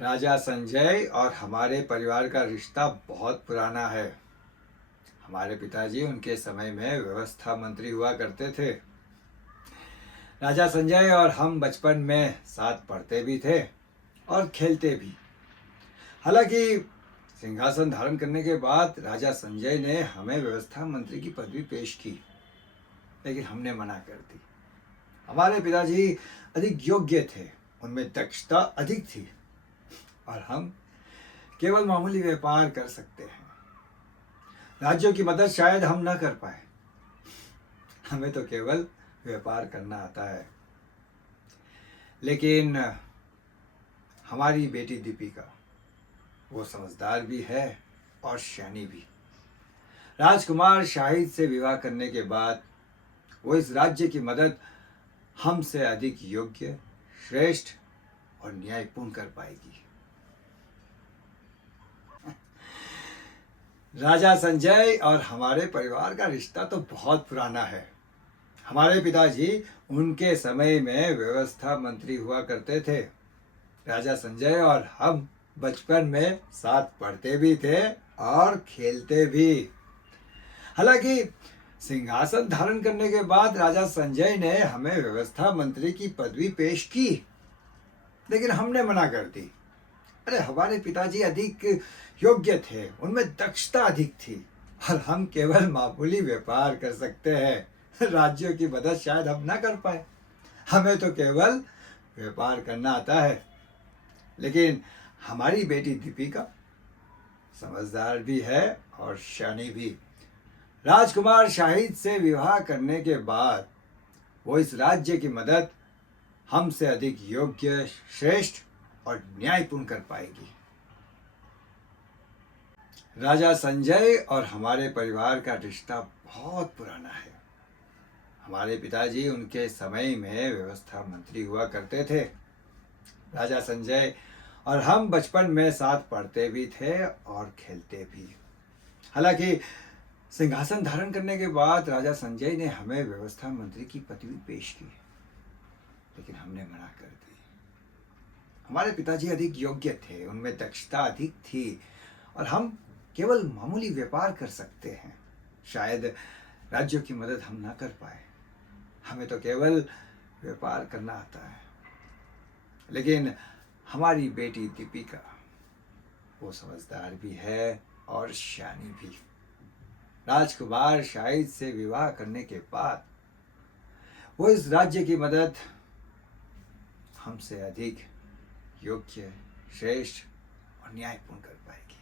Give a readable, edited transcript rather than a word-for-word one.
राजा संजय और हमारे परिवार का रिश्ता बहुत पुराना है। हमारे पिताजी उनके समय में व्यवस्था मंत्री हुआ करते थे। राजा संजय और हम बचपन में साथ पढ़ते भी थे और खेलते भी। हालांकि सिंहासन धारण करने के बाद राजा संजय ने हमें व्यवस्था मंत्री की पदवी पेश की, लेकिन हमने मना कर दी। हमारे पिताजी अधिक योग्य थे, उनमें दक्षता अधिक थी और हम केवल मामूली व्यापार कर सकते हैं। राज्यों की मदद शायद हम न कर पाए, हमें तो केवल व्यापार करना आता है। लेकिन हमारी बेटी दीपिका, वो समझदार भी है और शैनी भी। राजकुमार शाहिद से विवाह करने के बाद वो इस राज्य की मदद हमसे अधिक योग्य, श्रेष्ठ और न्यायपूर्ण कर पाएगी। राजा संजय और हमारे परिवार का रिश्ता तो बहुत पुराना है। हमारे पिताजी उनके समय में व्यवस्था मंत्री हुआ करते थे। राजा संजय और हम बचपन में साथ पढ़ते भी थे और खेलते भी। हालांकि सिंहासन धारण करने के बाद राजा संजय ने हमें व्यवस्था मंत्री की पदवी पेश की, लेकिन हमने मना कर दी। अरे हमारे पिताजी अधिक योग्य थे, उनमें दक्षता अधिक थी और हम केवल मामूली व्यापार कर सकते हैं। राज्यों की मदद शायद हम ना कर पाए, हमें तो केवल व्यापार करना आता है। लेकिन हमारी बेटी दीपिका समझदार भी है और शैनी भी। राजकुमार शाहिद से विवाह करने के बाद वो इस राज्य की मदद हमसे अधिक योग्य, श्रेष्ठ और न्यायपूर्ण कर पाएगी। राजा संजय और हमारे परिवार का रिश्ता बहुत पुराना है। हमारे पिताजी उनके समय में व्यवस्था मंत्री हुआ करते थे। राजा संजय और हम बचपन में साथ पढ़ते भी थे और खेलते भी। हालांकि सिंहासन धारण करने के बाद राजा संजय ने हमें व्यवस्था मंत्री की पदवी पेश की, लेकिन हमने मना कर दी। हमारे पिताजी अधिक योग्य थे, उनमें दक्षता अधिक थी और हम केवल मामूली व्यापार कर सकते हैं। शायद राज्यों की मदद हम ना कर पाए, हमें तो केवल व्यापार करना आता है। लेकिन हमारी बेटी दीपिका, वो समझदार भी है और शैनी भी। राजकुमार शाहिद से विवाह करने के बाद वो इस राज्य की मदद हमसे अधिक योग्य, श्रेष्ठ और न्यायपूर्ण कर पाएगी।